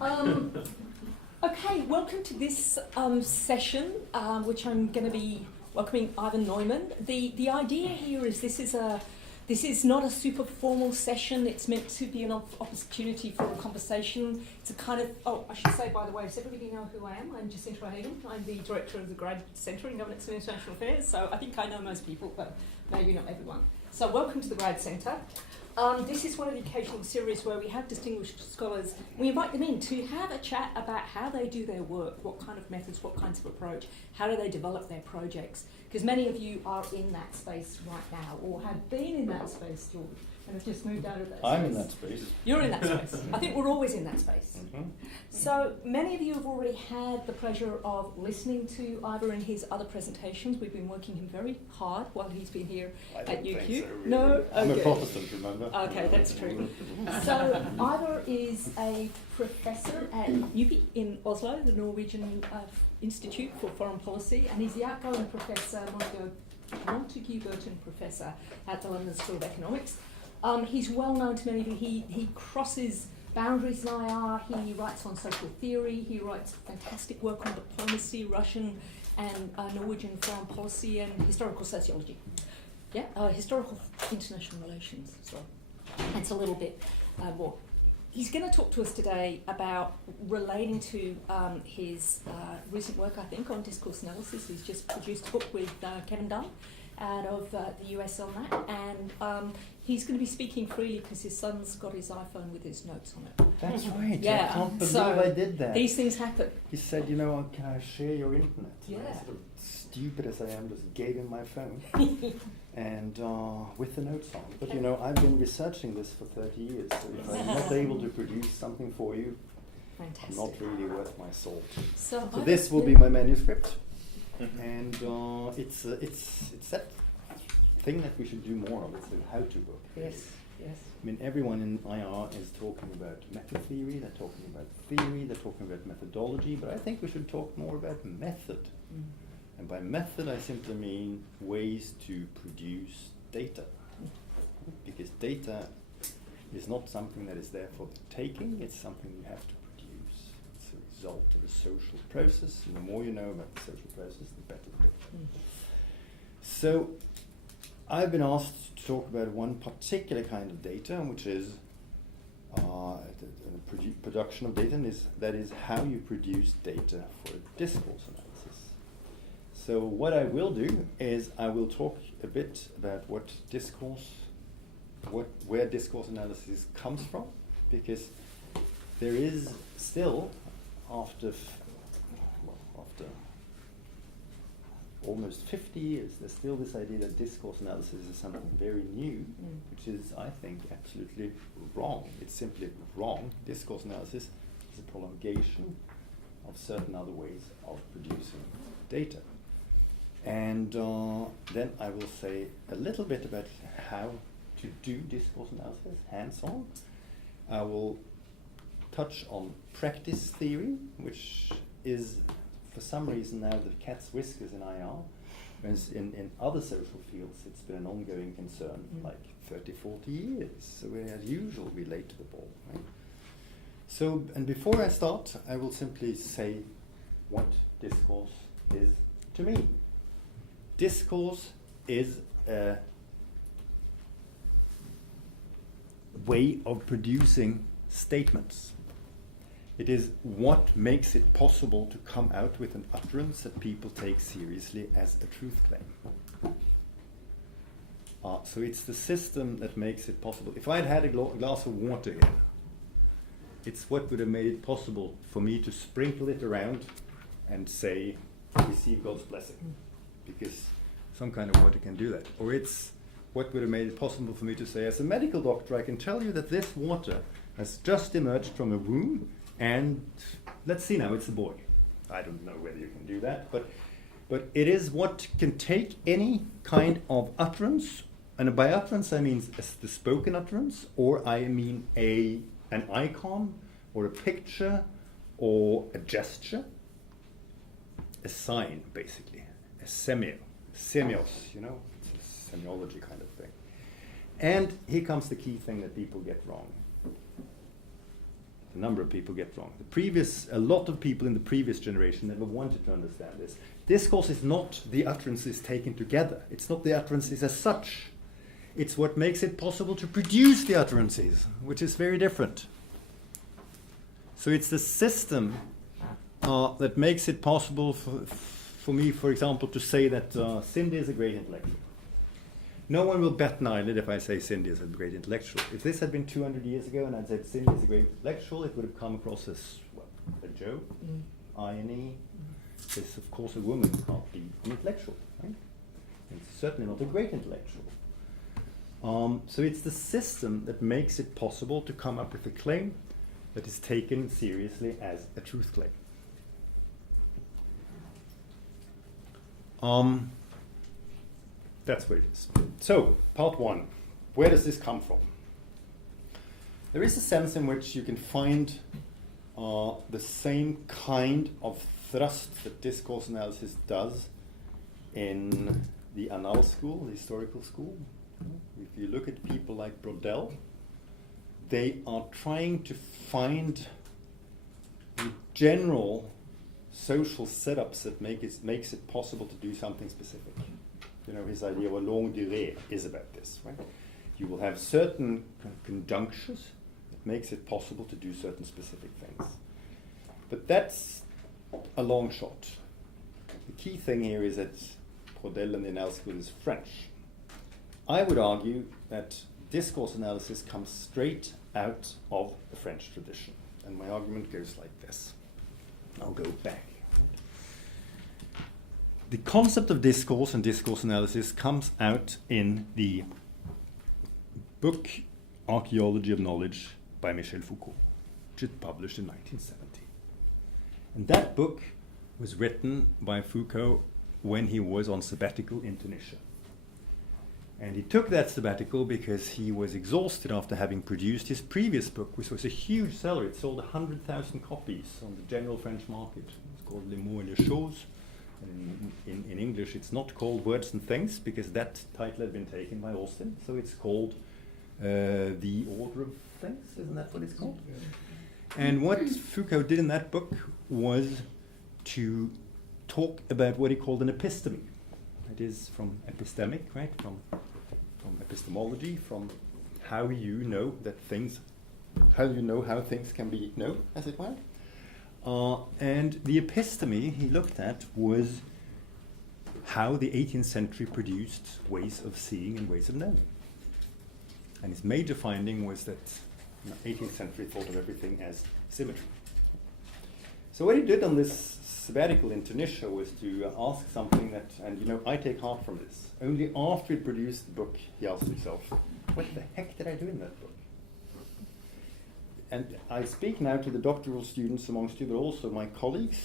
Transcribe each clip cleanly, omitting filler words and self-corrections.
Okay, welcome to this session, which I'm going to be welcoming Iver Neumann. The idea here is this is not a super formal session. It's meant to be an opportunity for a conversation. It's a kind of, I should say, by the way, does everybody know who I am? I'm Jacinta Hagen. I'm the director of the Grad Centre in Governance and International Affairs, so I think I know most people, but maybe not everyone. So welcome to the Grad Centre. This is one of the occasional series where we have distinguished scholars. We invite them in to have a chat about how they do their work, what kind of methods, what kinds of approach, how do they develop their projects. Because many of you are in that space right now, or have been in that space, George, and have just moved out of that space. I'm in that space. You're in that space. I think we're always in that space. Mm-hmm. So many of you have already had the pleasure of listening to Iver in his other presentations. We've been working him very hard while he's been here at UQ. Think so, really. No? I'm Okay. a Protestant, remember? Okay, that's true. So Iver is a professor at UP in Oslo, the Norwegian Institute for Foreign Policy, and he's the outgoing professor, Montague Burton professor at the London School of Economics. He's well known to many of you. He crosses boundaries in IR. He writes on social theory. He writes fantastic work on diplomacy, Russian and Norwegian foreign policy, and historical sociology. Yeah, historical international relations as well. That's a little bit more. He's going to talk to us today about relating to his recent work, I think, on discourse analysis. He's just produced a book with Kevin Dunn out of the US on that, and he's going to be speaking freely because his son's got his iPhone with his notes on it. That's right. Yeah. I can't believe So I did that. These things happen. He said, can I share your internet? Yeah. And I sort of, stupid as I am, just gave him my phone. And with the notes on. But I've been researching this for 30 years, so if I'm not able to produce something for you, Fantastic. I'm not really worth my salt. So This will be my manuscript, and it's that thing that we should do more of. It's a how-to book. Yes, yes. I mean, everyone in IR is talking about method theory, they're talking about theory, they're talking about methodology, but I think we should talk more about method. Mm. And by method, I simply mean ways to produce data. Because data is not something that is there for the taking, it's something you have to produce. It's a result of a social process, and the more you know about the social process, the better the book. Mm. So, I've been asked to talk about one particular kind of data, which is the production of data, and that is how you produce data for discourse analysis. So what I will do is I will talk a bit about where discourse analysis comes from, because there is still, after almost 50 years, there's still this idea that discourse analysis is something very new, which is, I think, absolutely wrong. It's simply wrong. Discourse analysis is a prolongation of certain other ways of producing data. And then I will say a little bit about how to do discourse analysis, hands-on. I will touch on practice theory, which is, for some reason now, the cat's whiskers in IR, whereas in other social fields it's been an ongoing concern, like 30, 40 years. So we're, as usual, we late to the ball. Right? So, and before I start, I will simply say what discourse is to me. Discourse is a way of producing statements. It is what makes it possible to come out with an utterance that people take seriously as a truth claim. So it's the system that makes it possible. If I'd had a glass of water here, it's what would have made it possible for me to sprinkle it around and say, receive God's blessing. Because some kind of water can do that. Or it's what would have made it possible for me to say, as a medical doctor, I can tell you that this water has just emerged from a womb, and let's see now, it's a boy. I don't know whether you can do that, but it is what can take any kind of utterance, and by utterance I mean the spoken utterance, or I mean an icon, or a picture, or a gesture, a sign, basically, a semios, it's a semiology kind of thing. And here comes the key thing that people get wrong. a number of people get wrong. A lot of people in the previous generation never wanted to understand this. Discourse is not the utterances taken together. It's not the utterances as such. It's what makes it possible to produce the utterances, which is very different. So it's the system that makes it possible for me, for example, to say that Cindy is a great intellectual. No one will bat an eyelid if I say Cindy is a great intellectual. If this had been 200 years ago and I'd said Cindy is a great intellectual, it would have come across as, well, a joke, irony. Because, of course, a woman can't be an intellectual, right? And certainly not a great intellectual. So it's the system that makes it possible to come up with a claim that is taken seriously as a truth claim. That's what it is. So, part one. Where does this come from? There is a sense in which you can find the same kind of thrust that discourse analysis does in the Annal school, the historical school. If you look at people like Brodel, they are trying to find the general social setups that makes it possible to do something specific. You know, his idea of a longue durée is about this, right? You will have certain conjunctures that makes it possible to do certain specific things. But that's a long shot. The key thing here is that Brodel and the Annal school is French. I would argue that discourse analysis comes straight out of the French tradition. And my argument goes like this. I'll go back. The concept of discourse and discourse analysis comes out in the book Archaeology of Knowledge by Michel Foucault, which is published in 1970. And that book was written by Foucault when he was on sabbatical in Tunisia. And he took that sabbatical because he was exhausted after having produced his previous book, which was a huge seller. It sold 100,000 copies on the general French market. It's called Les mots et les choses. In English, it's not called Words and Things because that title had been taken by Austin. So it's called The Order of Things. Isn't that what it's called? And what Foucault did in that book was to talk about what he called an episteme. It is from epistemic, right? From epistemology, from how you know that things, how you know how things can be known, as it were. And the episteme he looked at was how the 18th century produced ways of seeing and ways of knowing. And his major finding was that the 18th century thought of everything as symmetry. So what he did on this sabbatical in Tunisia was to ask something that, and you know, I take heart from this. Only after he produced the book, he asked himself, what the heck did I do in that book? And I speak now to the doctoral students amongst you, but also my colleagues.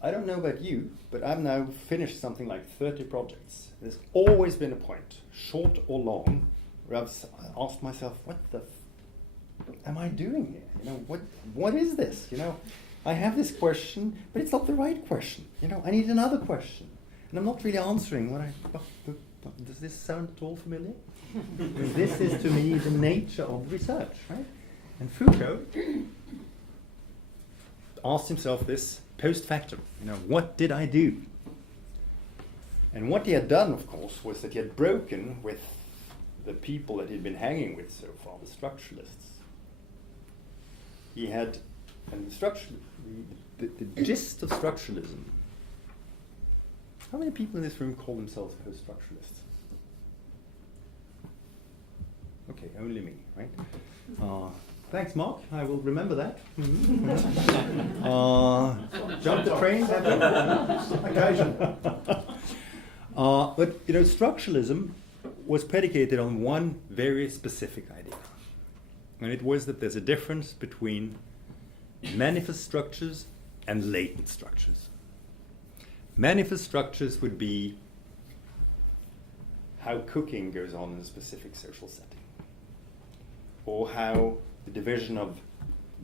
I don't know about you, but I've now finished something like 30 projects. There's always been a point, short or long, where I've asked myself, what the am I doing here? You know, what is this? You know, I have this question, but it's not the right question. You know, I need another question. And I'm not really answering what does this sound at all familiar? This is to me the nature of research, right? And Foucault asked himself this post factum, you know, what did I do? And what he had done, of course, was that he had broken with the people that he'd been hanging with so far, the structuralists. He had, and the gist of structuralism. How many people in this room call themselves post-structuralists? Okay, only me, right? Thanks, Mark. I will remember that. Jump the train, occasion. But you know, structuralism was predicated on one very specific idea, and it was that there's a difference between manifest structures and latent structures. Manifest structures would be how cooking goes on in a specific social setting, or how the division of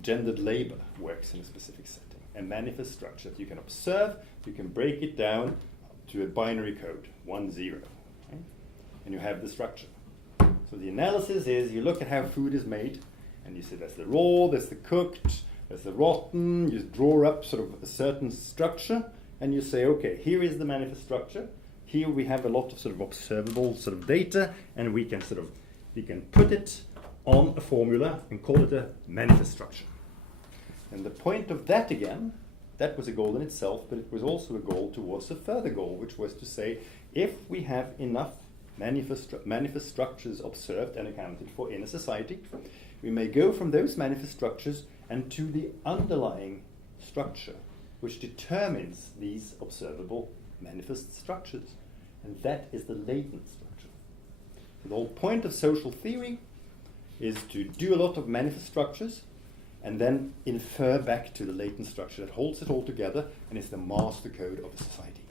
gendered labor works in a specific setting. A manifest structure that you can observe, you can break it down to a binary code, 1, 0, right? And you have the structure. So the analysis is you look at how food is made, And you say there's the raw, there's the cooked, there's the rotten. You draw up sort of a certain structure, and you say, okay, here is the manifest structure. Here we have a lot of sort of observable sort of data, and we can put it on a formula and call it a manifest structure. And the point of that, again, that was a goal in itself, but it was also a goal towards a further goal, which was to say, if we have enough manifest structures observed and accounted for in a society, we may go from those manifest structures and to the underlying structure, which determines these observable manifest structures. And that is the latent structure. So the whole point of social theory is to do a lot of manifest structures and then infer back to the latent structure that holds it all together and is the master code of a society.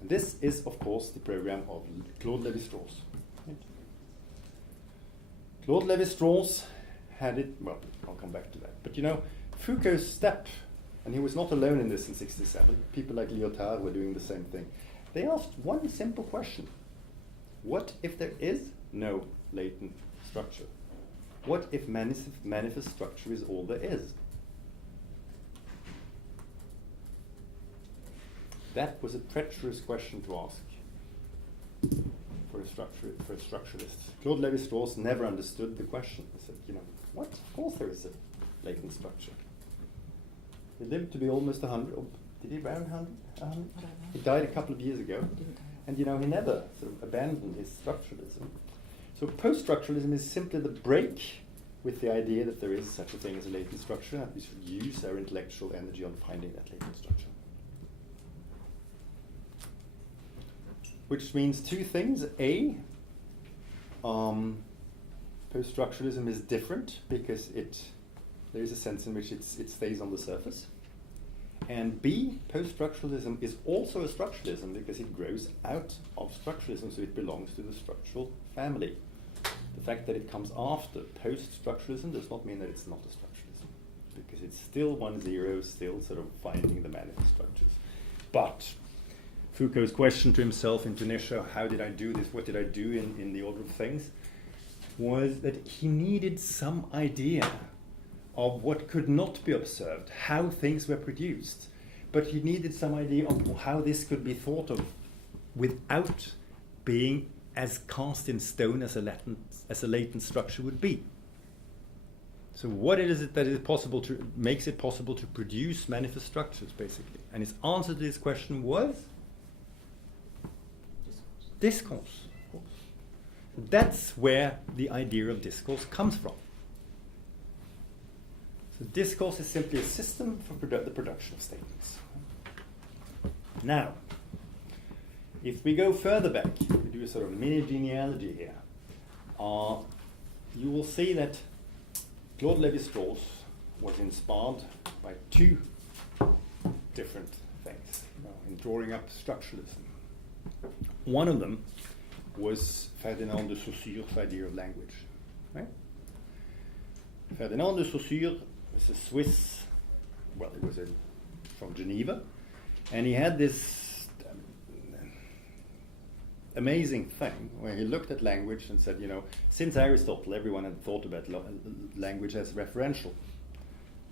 And this is, of course, the program of Claude Lévi-Strauss. Right? Claude Lévi-Strauss had it, well, I'll come back to that. But you know, Foucault's step, and he was not alone in this in 1967, people like Lyotard were doing the same thing. They asked one simple question. What if there is no latent structure? What if manifest structure is all there is? That was a treacherous question to ask for a structuralist. Claude Lévi-Strauss never understood the question. He said, you know, what? Of course there is a latent structure. He lived to be almost 100. Or did he around 100? I don't know. He died a couple of years ago. He didn't die. And you know, he never sort of abandoned his structuralism. So post-structuralism is simply the break with the idea that there is such a thing as a latent structure, and we should use our intellectual energy on finding that latent structure. Which means two things. A, post-structuralism is different because there is a sense in which it stays on the surface. And B, post-structuralism is also a structuralism because it grows out of structuralism, so it belongs to the structural family. The fact that it comes after post-structuralism does not mean that it's not a structuralism, because it's still 1-0, still sort of finding the manifest structures. But Foucault's question to himself in Tunisia, how did I do this, what did I do in the order of things, was that he needed some idea of what could not be observed, how things were produced. But he needed some idea of how this could be thought of without being as cast in stone as a latent structure would be. So what is it that is possible to makes it possible to produce manifest structures, basically? And his answer to this question was discourse. Of course. That's where the idea of discourse comes from. So discourse is simply a system for the production of statements. Now, if we go further back, we do a sort of mini genealogy here, you will see that Claude Lévi-Strauss was inspired by two different things in drawing up structuralism. One of them was Ferdinand de Saussure's idea of language. Right? Ferdinand de Saussure was a Swiss, well, he was from Geneva, and he had this amazing thing where he looked at language and said, you know, since Aristotle, everyone had thought about language as referential.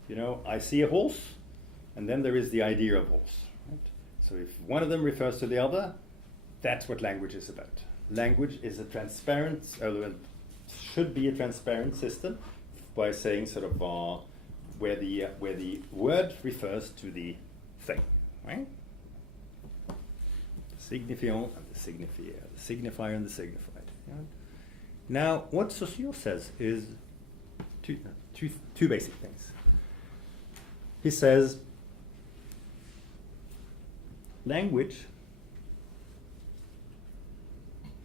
You know, I see a horse, and then there is the idea of horse. Right? So if one of them refers to the other, that's what language is about. Language is a transparent, should be a transparent system by saying sort of where the word refers to the thing, right? Signifiant and the signifier, the signifier and the signified. Yeah? Now, what Saussure says is two basic things. He says language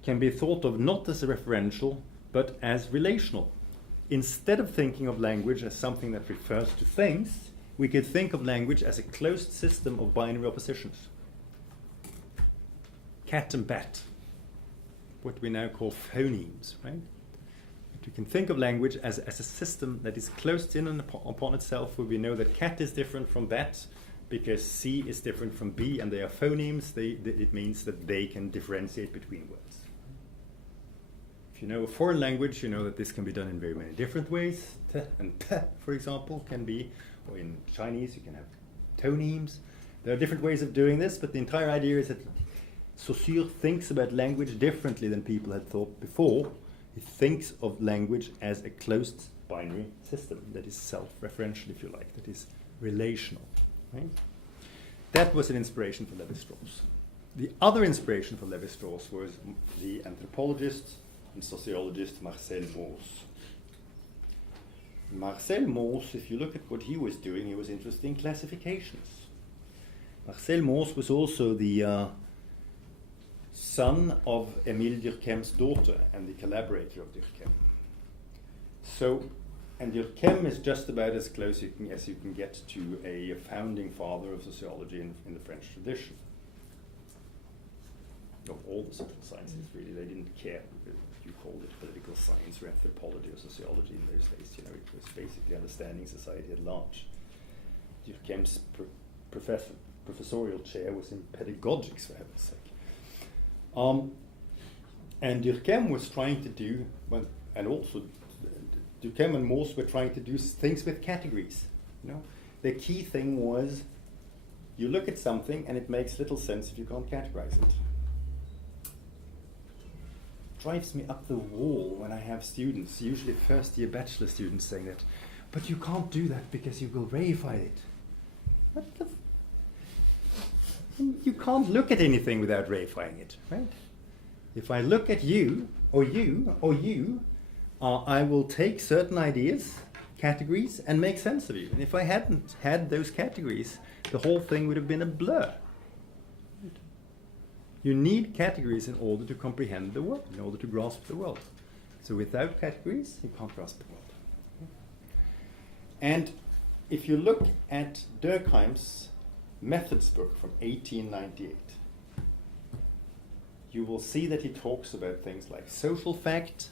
can be thought of not as a referential, but as relational. Instead of thinking of language as something that refers to things, we could think of language as a closed system of binary oppositions. Cat and bat, what we now call phonemes, right? We can think of language as a system that is closed in upon itself, where we know that cat is different from bat because C is different from B, and they are phonemes. It means that they can differentiate between words. If you know a foreign language, you know that this can be done in very many different ways. T and t, for example, can be, or in Chinese you can have tonemes. There are different ways of doing this, but the entire idea is that Saussure thinks about language differently than people had thought before. He thinks of language as a closed binary system that is self-referential, if you like, that is relational. Right? That was an inspiration for Lévi-Strauss. The other inspiration for Lévi-Strauss was the anthropologist and sociologist Marcel Mauss. Marcel Mauss, if you look at what he was doing, he was interested in classifications. Marcel Mauss was also the son of Émile Durkheim's daughter and the collaborator of Durkheim. So, and Durkheim is just about as close as you can get to a founding father of sociology in the French tradition. Of all the social sciences, really. They didn't care if you called it political science or anthropology or sociology in those days. You know, it was basically understanding society at large. Durkheim's professorial chair was in pedagogics, for heaven's sake. And Durkheim was trying to do, and also Durkheim and Mauss were trying to do things with categories. You know, the key thing was you look at something and it makes little sense if you can't categorize it. Drives me up the wall when I have students, usually first-year bachelor students, saying that, but you can't do that because you will reify it. What the? You can't look at anything without reifying it, right? If I look at you, or you, or you, I will take certain ideas, categories, and make sense of you. And if I hadn't had those categories, the whole thing would have been a blur. You need categories in order to comprehend the world, in order to grasp the world. So without categories, you can't grasp the world. And if you look at Durkheim's Methods book from 1898, you will see that he talks about things like social fact.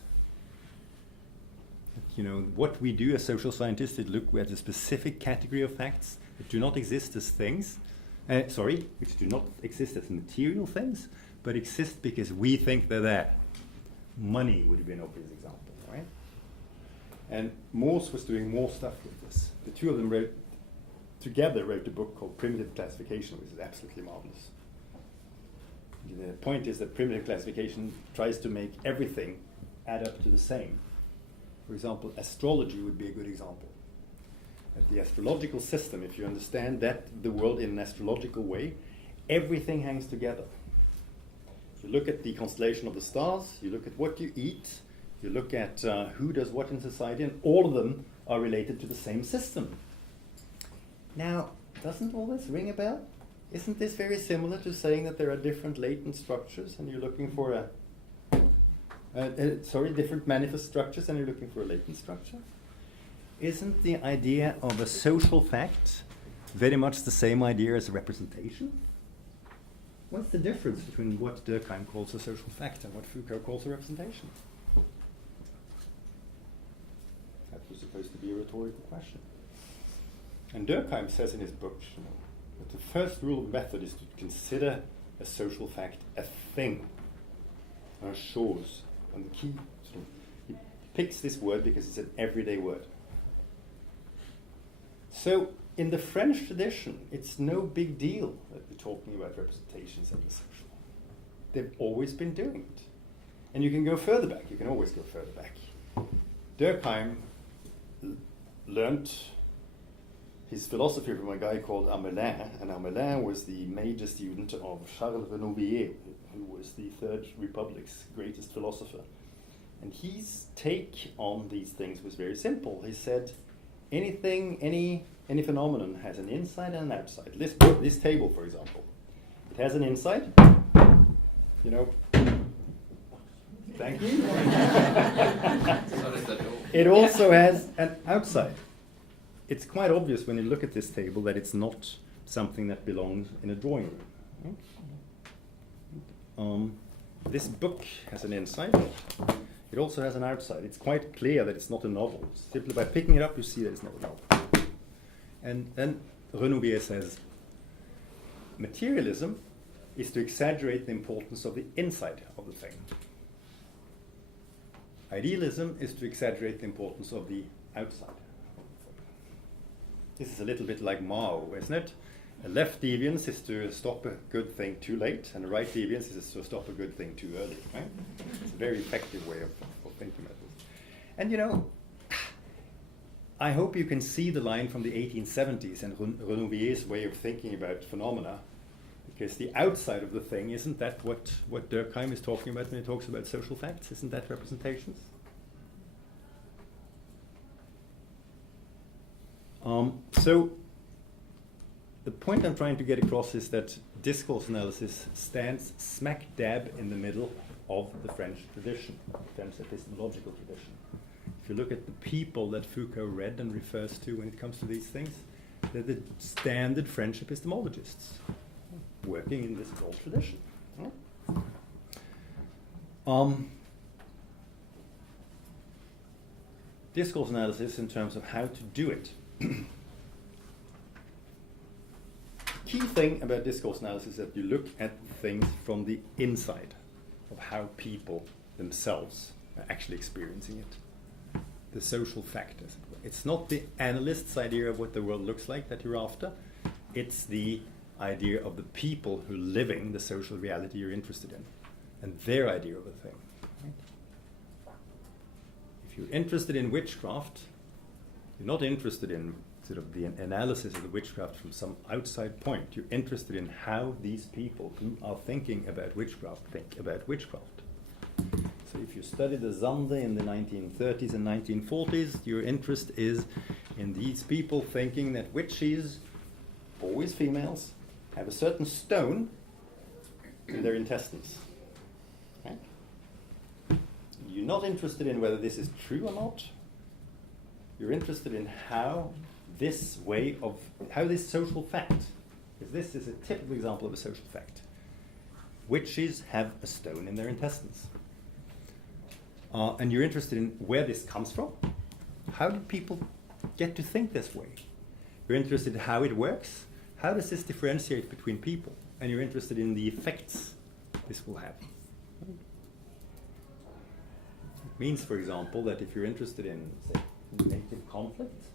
You know, what we do as social scientists is look at a specific category of facts that do not exist as things, which do not exist as material things, but exist because we think they're there. Money would be an obvious example, right? And Mauss was doing more stuff with this. The two of them together wrote a book called Primitive Classification, which is absolutely marvelous. The point is that primitive classification tries to make everything add up to the same. For example, astrology would be a good example. That the astrological system, if you understand that the world in an astrological way, everything hangs together. You look at the constellation of the stars, you look at what you eat, you look at who does what in society, and all of them are related to the same system. Now, doesn't all this ring a bell? Isn't this very similar to saying that there are different latent structures and you're looking for different manifest structures and you're looking for a latent structure? Isn't the idea of a social fact very much the same idea as a representation? What's the difference between what Durkheim calls a social fact and what Foucault calls a representation? That was supposed to be a rhetorical question. And Durkheim says in his book, you know, that the first rule of method is to consider a social fact a thing, a chose. And the key, he picks this word because it's an everyday word. So in the French tradition, it's no big deal that we're talking about representations and the social. They've always been doing it. And you can go further back. You can always go further back. Durkheim learned his philosophy from a guy called Amelin, and Amelin was the major student of Charles Renouvier, who was the Third Republic's greatest philosopher. And his take on these things was very simple. He said, anything, any phenomenon has an inside and an outside. This table, for example, it has an inside, you know. Thank you. It also has an outside. It's quite obvious when you look at this table that it's not something that belongs in a drawing room. This book has an inside. It also has an outside. It's quite clear that it's not a novel. Simply by picking it up, you see that it's not a novel. And then Renouvier says, materialism is to exaggerate the importance of the inside of the thing. Idealism is to exaggerate the importance of the outside. This is a little bit like Mao, isn't it? A left deviance is to stop a good thing too late, and a right deviance is to stop a good thing too early, right? It's a very effective way of thinking about this. And you know, I hope you can see the line from the 1870s and Renouvelier's way of thinking about phenomena, because the outside of the thing, isn't that what Durkheim is talking about when he talks about social facts? Isn't that representations? So the point I'm trying to get across is that discourse analysis stands smack dab in the middle of the French tradition, French epistemological tradition. If you look at the people that Foucault read and refers to when it comes to these things, they're the standard French epistemologists working in this old tradition. Discourse analysis in terms of how to do it. Key thing about discourse analysis is that you look at things from the inside of how people themselves are actually experiencing it. The social factors. It's not the analyst's idea of what the world looks like that you're after. It's the idea of the people who are living the social reality you're interested in, and their idea of a thing. Right? If you're interested in witchcraft, you're not interested in sort of the analysis of the witchcraft from some outside point. You're interested in how these people who are thinking about witchcraft think about witchcraft. So if you study the Zande in the 1930s and 1940s, your interest is in these people thinking that witches, always females, have a certain stone in their intestines. Right? You're not interested in whether this is true or not. You're interested in how this social fact, because this is a typical example of a social fact. Witches have a stone in their intestines. And you're interested in where this comes from. How did people get to think this way? You're interested in how it works. How does this differentiate between people? And you're interested in the effects this will have. It means, for example, that if you're interested in, say, native conflict,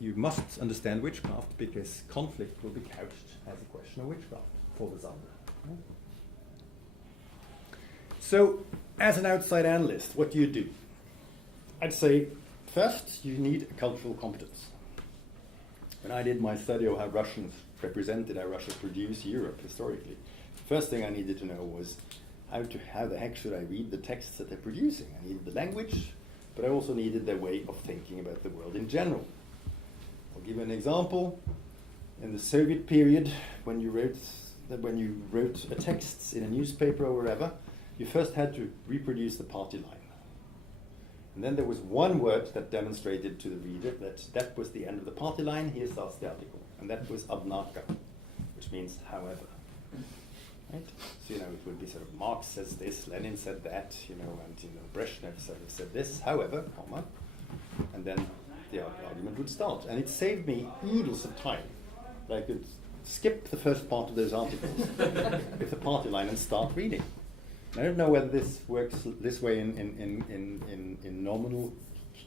you must understand witchcraft, because conflict will be couched as a question of witchcraft for the Zande. So, as an outside analyst, what do you do? I'd say, first, you need a cultural competence. When I did my study of how Russians represented, how Russia produced Europe historically, the first thing I needed to know was how the heck should I read the texts that they're producing? I needed the language, but I also needed their way of thinking about the world in general. I'll give you an example. In the Soviet period, when you wrote a text in a newspaper or wherever, you first had to reproduce the party line. And then there was one word that demonstrated to the reader that was the end of the party line. Here starts the article. And that was adnaka, which means however. Right? So, it would be sort of Marx says this, Lenin said that, and, Brezhnev said this, however, comma. And then the argument would start. And it saved me oodles of time. I could skip the first part of those articles with the party line and start reading. I don't know whether this works this way in nominal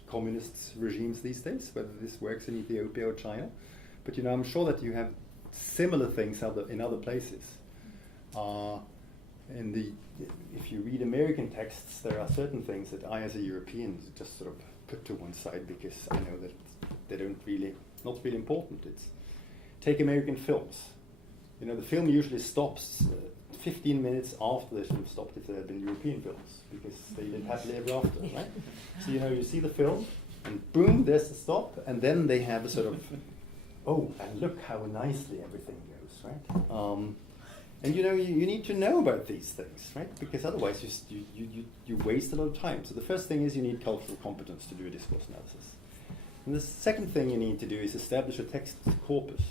communist regimes these days, whether this works in Ethiopia or China. But I'm sure that you have similar things in other places. If you read American texts, there are certain things that I, as a European, just sort of put to one side because I know that they not really important. Take American films. The film usually stops 15 minutes after they should have stopped if there had been European films, because they lived happily ever after, right? So you see the film, and boom, there's the stop, and then they have a sort of, oh, and look how nicely everything goes, right? And you need to know about these things, right? Because otherwise you waste a lot of time. So the first thing is you need cultural competence to do a discourse analysis. And the second thing you need to do is establish a text corpus,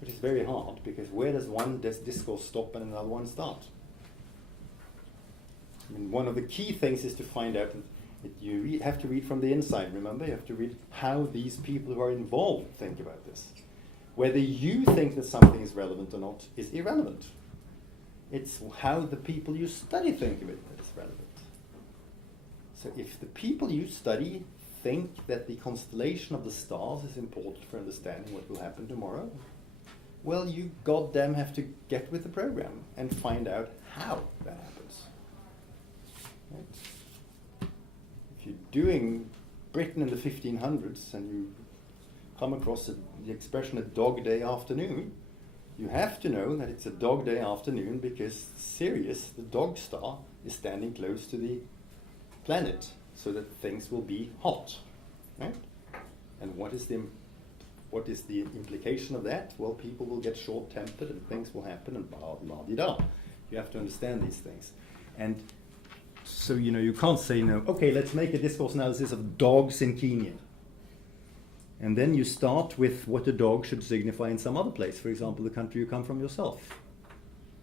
which is very hard, because where does one discourse stop and another one start? One of the key things is to find out that you have to read from the inside, remember? You have to read how these people who are involved think about this. Whether you think that something is relevant or not is irrelevant. It's how the people you study think of it that is relevant. So if the people you study think that the constellation of the stars is important for understanding what will happen tomorrow, well, you goddamn have to get with the program and find out how that happens. Right? If you're doing Britain in the 1500s and you come across the expression a dog day afternoon, you have to know that it's a dog day afternoon because Sirius, the dog star, is standing close to the planet so that things will be hot. Right? And what is the implication of that? Well, people will get short-tempered and things will happen and blah, blah, blah, blah. You have to understand these things. And so, you can't say, no, okay, let's make a discourse analysis of dogs in Kenya. And then you start with what a dog should signify in some other place, for example, the country you come from yourself.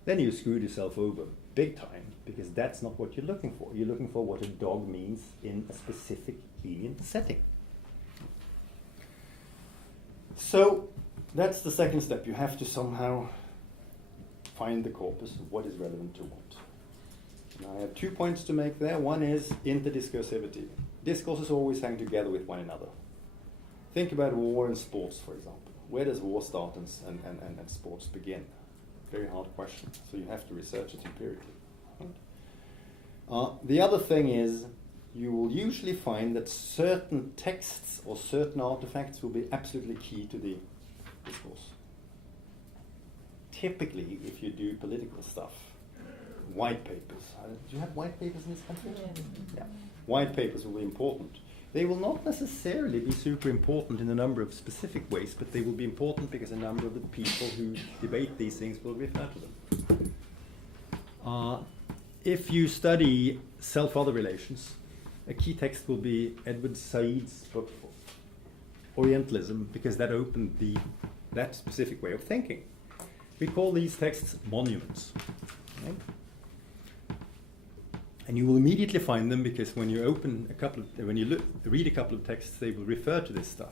Then you screwed yourself over big time, because that's not what you're looking for. You're looking for what a dog means in a specific Kenyan setting. So that's the second step. You have to somehow find the corpus of what is relevant to what. And I have 2 points to make there. One is interdiscursivity. Discourses always hang together with one another. Think about war and sports, for example. Where does war start and sports begin? Very hard question. So you have to research it empirically. Right? The other thing is, you will usually find that certain texts or certain artifacts will be absolutely key to the discourse. Typically, if you do political stuff, white papers. Do you have white papers in this country? Yeah. White papers will be important. They will not necessarily be super important in a number of specific ways, but they will be important because a number of the people who debate these things will refer to them. If you study self-other relations, a key text will be Edward Said's book, Orientalism, because that opened that specific way of thinking. We call these texts monuments. Right? And you will immediately find them because when you read a couple of texts, they will refer to this stuff,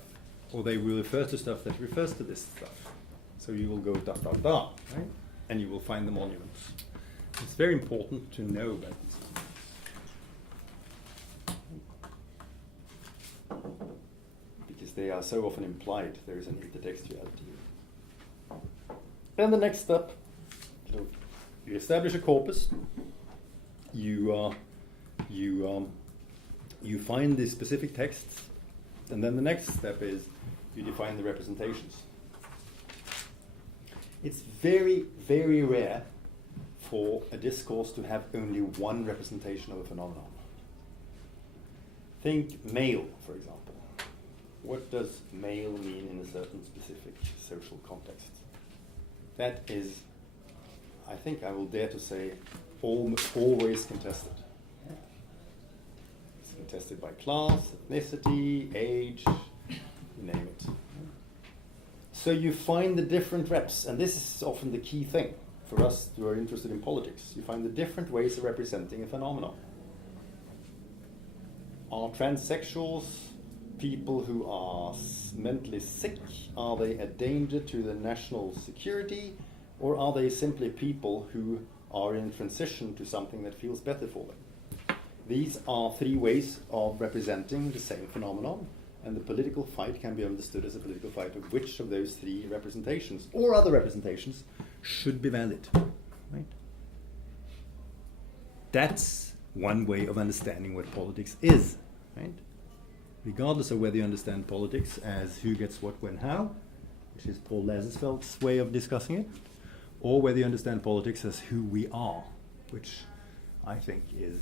or they will refer to stuff that refers to this stuff. So you will go da da da, right? And you will find the monuments. It's very important to know about these things. Because they are so often implied, there is an intertextuality. And the next step, so you establish a corpus. You find the specific texts, and then the next step is you define the representations. It's very, very rare for a discourse to have only one representation of a phenomenon. Think male, for example. What does male mean in a certain specific social context? That is, I think I will dare to say, always contested. It's contested by class, ethnicity, age, you name it. So you find the different reps, and this is often the key thing for us who are interested in politics. You find the different ways of representing a phenomenon. Are transsexuals people who are mentally sick? Are they a danger to the national security? Or are they simply people who are in transition to something that feels better for them? These are three ways of representing the same phenomenon, and the political fight can be understood as a political fight of which of those three representations, or other representations, should be valid. Right? That's one way of understanding what politics is. Right? Regardless of whether you understand politics as who gets what, when, how, which is Paul Lazarsfeld's way of discussing it, or whether you understand politics as who we are, which I think is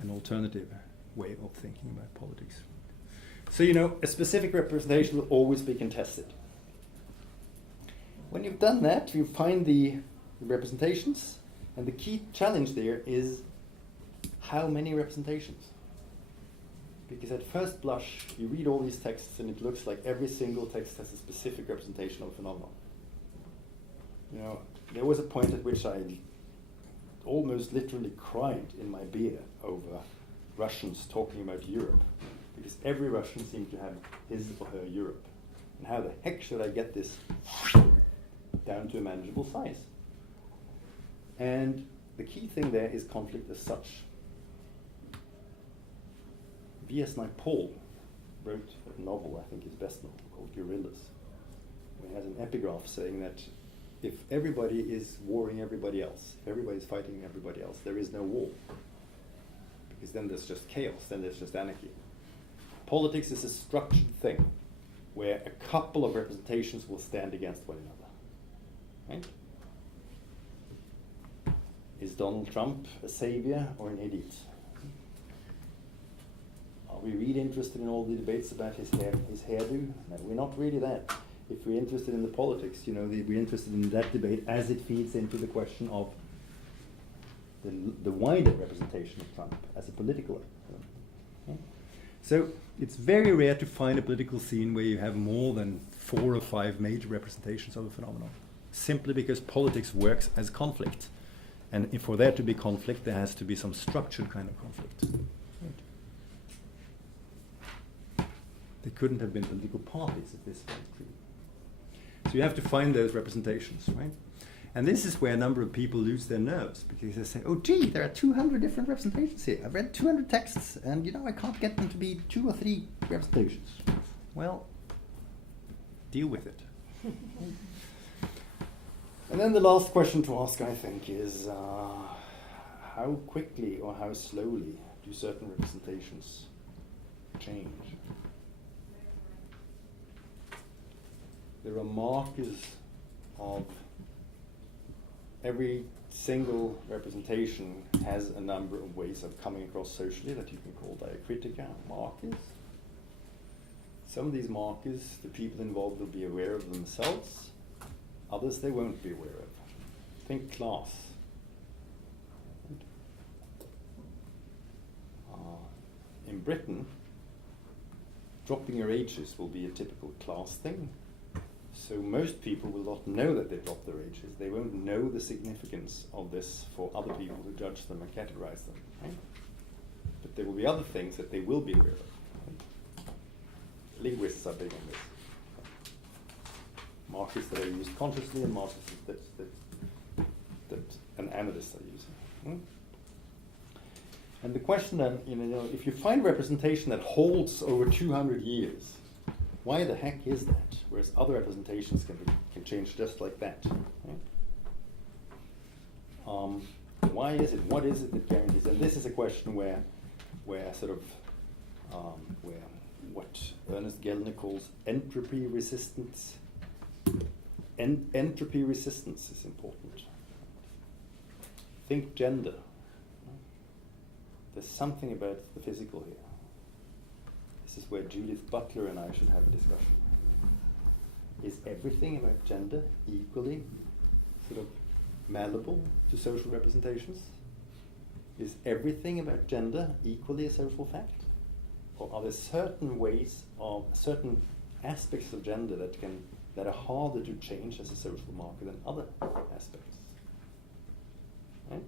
an alternative way of thinking about politics. So, a specific representation will always be contested. When you've done that, you find the representations, and the key challenge there is how many representations? Because at first blush, you read all these texts and it looks like every single text has a specific representation of a phenomenon. There was a point at which I almost literally cried in my beer over Russians talking about Europe, because every Russian seemed to have his or her Europe. And how the heck should I get this down to a manageable size? And the key thing there is conflict as such. V.S. Naipaul wrote a novel, I think his best novel, called Guerrillas. He has an epigraph saying that if everybody is warring everybody else, if everybody is fighting everybody else, there is no war. Because then there's just chaos, then there's just anarchy. Politics is a structured thing where a couple of representations will stand against one another. Right? Is Donald Trump a savior or an idiot? Are we really interested in all the debates about his hairdo? No, we're not really that. If we're interested in the politics, we're interested in that debate as it feeds into the question of the wider representation of Trump as a political actor. Okay? So it's very rare to find a political scene where you have more than 4 or 5 major representations of a phenomenon, simply because politics works as conflict. And if for there to be conflict, there has to be some structured kind of conflict. Right. There couldn't have been political parties if this weren't true. So you have to find those representations, right? And this is where a number of people lose their nerves, because they say, oh gee, there are 200 different representations here. I've read 200 texts, and I can't get them to be 2 or 3 representations. Well, deal with it. And then the last question to ask, I think, is how quickly or how slowly do certain representations change? There are markers of every single representation has a number of ways of coming across socially that you can call diacritica, markers. Some of these markers, the people involved will be aware of themselves. Others they won't be aware of. Think class. In Britain, dropping your H's will be a typical class thing. So most people will not know that they dropped their H's. They won't know the significance of this for other people who judge them and categorize them. Right? But there will be other things that they will be aware of. Right? Linguists are big on this. Markers that are used consciously and markers that an analyst are using. Hmm? And the question then, if you find representation that holds over 200 years, why the heck is that? Whereas other representations can change just like that. Right? Why is it? What is it that guarantees? And this is a question where what Ernest Gellner calls entropy resistance. Entropy resistance is important. Think gender. There's something about the physical here. This is where Judith Butler and I should have a discussion. Is everything about gender equally sort of malleable to social representations? Is everything about gender equally a social fact? Or are there certain ways of certain aspects of gender that are harder to change as a social marker than other aspects? Right?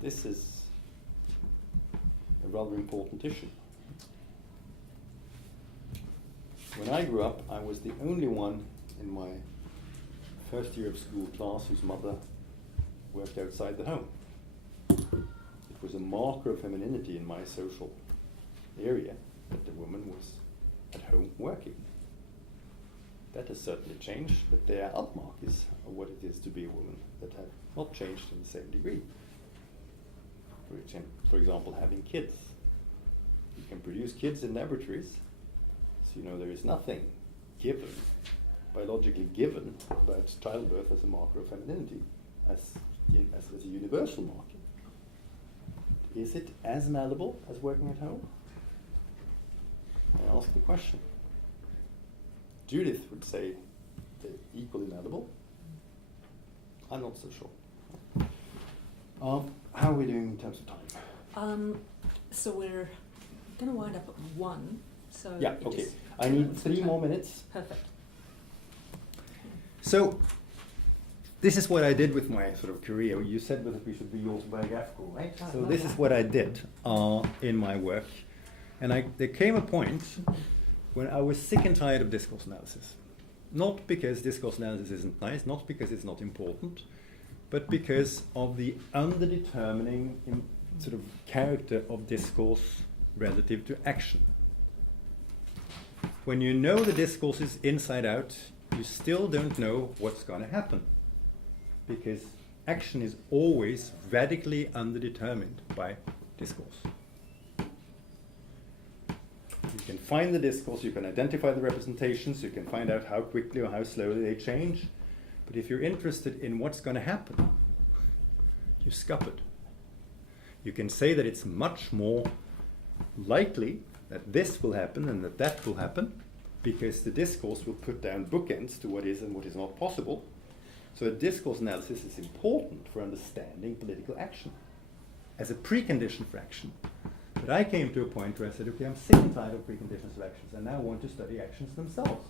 This is a rather important issue. When I grew up, I was the only one in my first year of school class whose mother worked outside the home. It was a marker of femininity in my social area that the woman was at home working. That has certainly changed, but there are other markers of what it is to be a woman that have not changed in the same degree. For example, having kids. You can produce kids in laboratories, so there is nothing given, biologically given, about childbirth as a marker of femininity, as a universal marker. Is it as malleable as working at home? I ask the question. Judith would say they're equally malleable. I'm not so sure. How are we doing in terms of time? So we're going to wind up at 1. So yeah, okay. I need 3 more minutes. Perfect. So this is what I did with my sort of career. You said that we should be autobiographical, right? So this is what I did in my work. And there came a point when I was sick and tired of discourse analysis. Not because discourse analysis isn't nice, not because it's not important, but because of the underdetermining sort of character of discourse relative to action. When you know the discourse is inside out, you still don't know what's going to happen, because action is always radically underdetermined by discourse. You can find the discourse, you can identify the representations, you can find out how quickly or how slowly they change, but if you're interested in what's going to happen, you're scuppered. You can say that it's much more likely that this will happen and that that will happen, because the discourse will put down bookends to what is and what is not possible. So a discourse analysis is important for understanding political action as a precondition for action. But I came to a point where I said, okay, I'm sick and tired of preconditions of actions, and now I want to study actions themselves.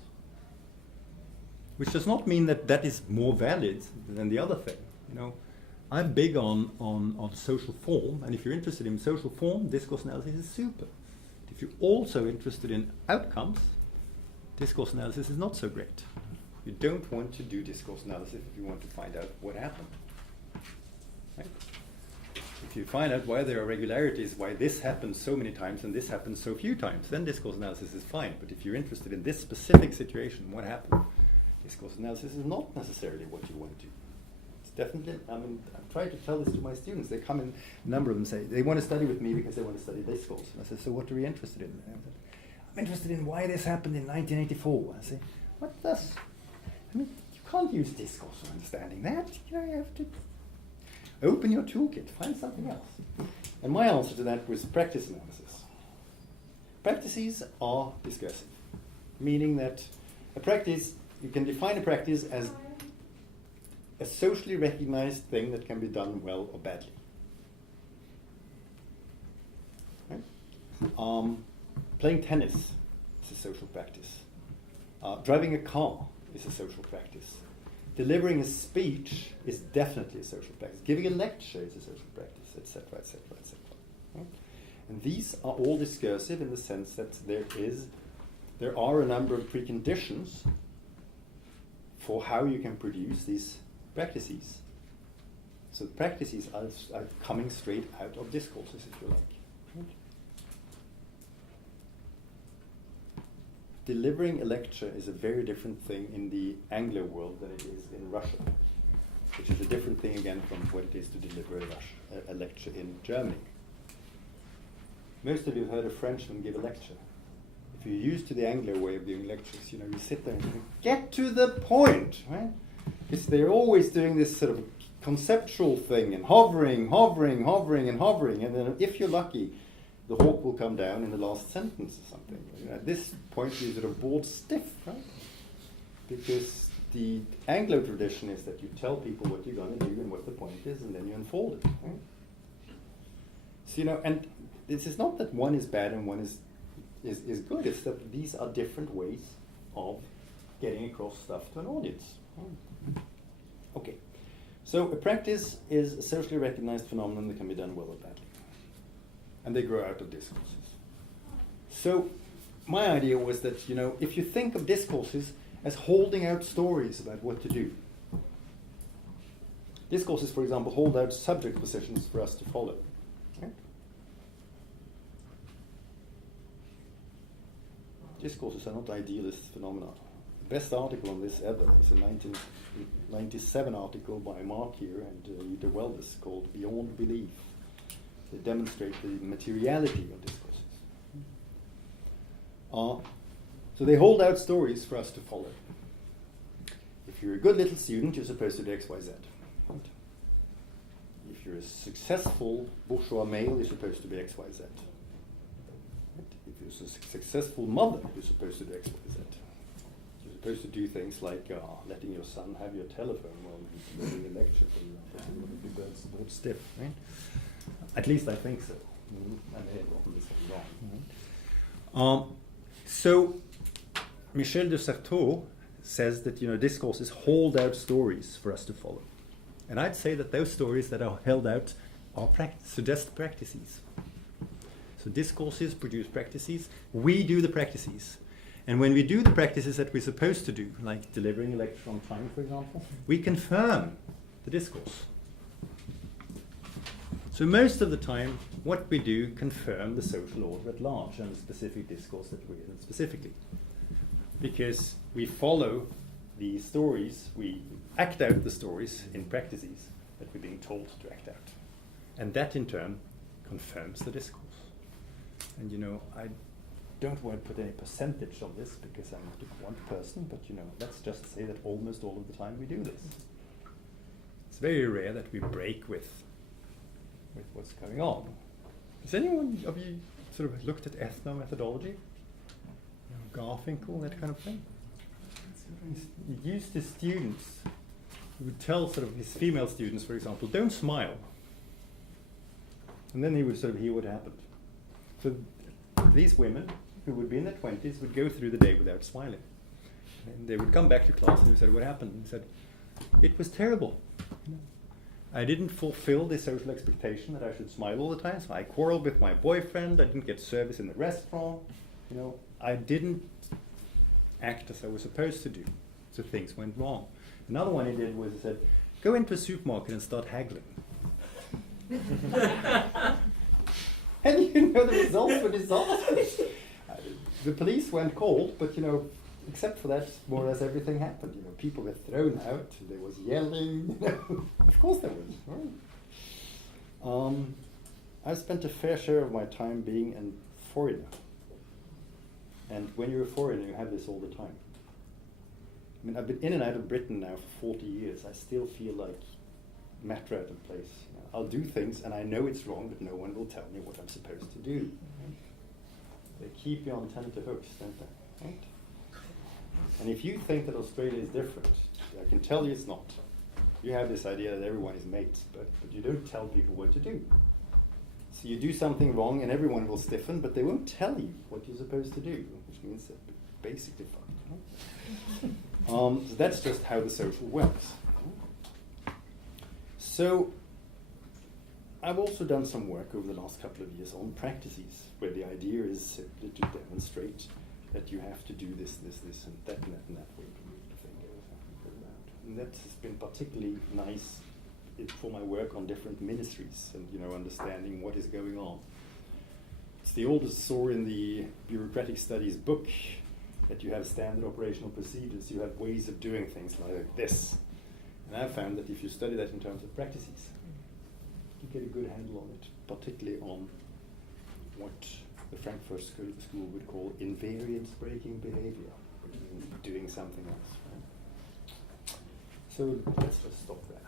Which does not mean that that is more valid than the other thing. You know, I'm big on social form, and if you're interested in social form, discourse analysis is super. If you're also interested in outcomes, discourse analysis is not so great. You don't want to do discourse analysis if you want to find out what happened. Right? If you find out why there are regularities, why this happens so many times and this happens so few times, then discourse analysis is fine. But if you're interested in this specific situation, what happened, discourse analysis is not necessarily what you want to do. It's definitely, I mean, I try to tell this to my students. They come in, a number of them say, they want to study with me because they want to study discourse. And I say, so what are you interested in? And I said, I'm interested in why this happened in 1984. I say, what does? I mean, you can't use discourse for understanding that. You know, you have to open your toolkit, find something else. And my answer to that was practice analysis. Practices are discursive, meaning that a practice, you can define a practice as a socially recognized thing that can be done well or badly. Right? Playing tennis is a social practice. Driving a car is a social practice. Delivering a speech is definitely a social practice. Giving a lecture is a social practice, etc., etc., etc. Right? And these are all discursive in the sense that there are a number of preconditions for how you can produce these practices. So practices are coming straight out of discourses, if you like. Right? Delivering a lecture is a very different thing in the Anglo world than it is in Russia, which is a different thing again from what it is to deliver a lecture in Germany. Most of you have heard a Frenchman give a lecture. If you're used to the Anglo way of doing lectures, you know, you sit there and you get to the point, right? Because they're always doing this sort of conceptual thing and hovering, and then if you're lucky, the hawk will come down in the last sentence or something. You know, at this point, you're sort of bored stiff, right? Because the Anglo tradition is that you tell people what you're going to do and what the point is, and then you unfold it. Right? So, you know, and this is not that one is bad and one is good. It's that these are different ways of getting across stuff to an audience. Okay. So a practice is a socially recognized phenomenon that can be done well or badly. And they grow out of discourses. So my idea was that, you know, if you think of discourses as holding out stories about what to do. Discourses, for example, hold out subject positions for us to follow. Right? Discourses are not idealist phenomena. The best article on this ever is a 1997 article by Mark here and Ida Welders called Beyond Belief. They demonstrate the materiality of discourses. So they hold out stories for us to follow. If you're a good little student, you're supposed to do X, Y, Z. Right? If you're a successful bourgeois male, you're supposed to be X, Y, Z. Right? If you're a successful mother, you're supposed to do X, Y, Z. You're supposed to do things like letting your son have your telephone while you're doing a lecture, for example. You want to be bored stiff, right? At least I think so. I may have gotten this one wrong. So Michel de Certeau says that, you know, discourses hold out stories for us to follow. And I'd say that those stories that are held out are suggest practices. So discourses produce practices. We do the practices. And when we do the practices that we're supposed to do, like delivering a lecture on time, for example, we confirm the discourse. So most of the time, what we do confirm the social order at large and the specific discourse that we're in specifically. Because we follow the stories, we act out the stories in practices that we're being told to act out. And that in turn confirms the discourse. And you know, I don't want to put any percentage on this because I'm not a quant person, but you know, let's just say that almost all of the time we do this. It's very rare that we break with what's going on. Has anyone of you sort of looked at ethnomethodology? You know, Garfinkel, that kind of thing? He used his students, he would tell sort of his female students, for example, don't smile. And then he would sort of hear what happened. So these women, who would be in their 20s, would go through the day without smiling. And they would come back to class and he said, what happened? And he said, it was terrible. I didn't fulfill the social expectation that I should smile all the time, so I quarreled with my boyfriend, I didn't get service in the restaurant, you know, I didn't act as I was supposed to do, so things went wrong. Another one he did was he said, go into a supermarket and start haggling. And you know, the results were disastrous. The police weren't called, but you know, except for that, more or less everything happened. You know, people were thrown out, there was yelling, you know. Of course there was. Right? I've spent a fair share of my time being a foreigner. And when you're a foreigner, you have this all the time. I mean, I've been in and out of Britain now for 40 years. I still feel like matter out of place. You know, I'll do things and I know it's wrong, but no one will tell me what I'm supposed to do. They keep you on tenterhooks, don't they? Right? And if you think that Australia is different, I can tell you it's not. You have this idea that everyone is mates, but you don't tell people what to do. So you do something wrong and everyone will stiffen, but they won't tell you what you're supposed to do, which means that you're basically fucked. So that's just how the social works. So I've also done some work over the last couple of years on practices, where the idea is simply to demonstrate that you have to do this, and that way to move the finger around. And that has been particularly nice for my work on different ministries and, you know, understanding what is going on. It's the oldest saw in the bureaucratic studies book that you have standard operational procedures, you have ways of doing things like this. And I've found that if you study that in terms of practices, you get a good handle on it, particularly on what the Frankfurt School would call invariance-breaking behavior, which means doing something else. Right? So let's just stop there.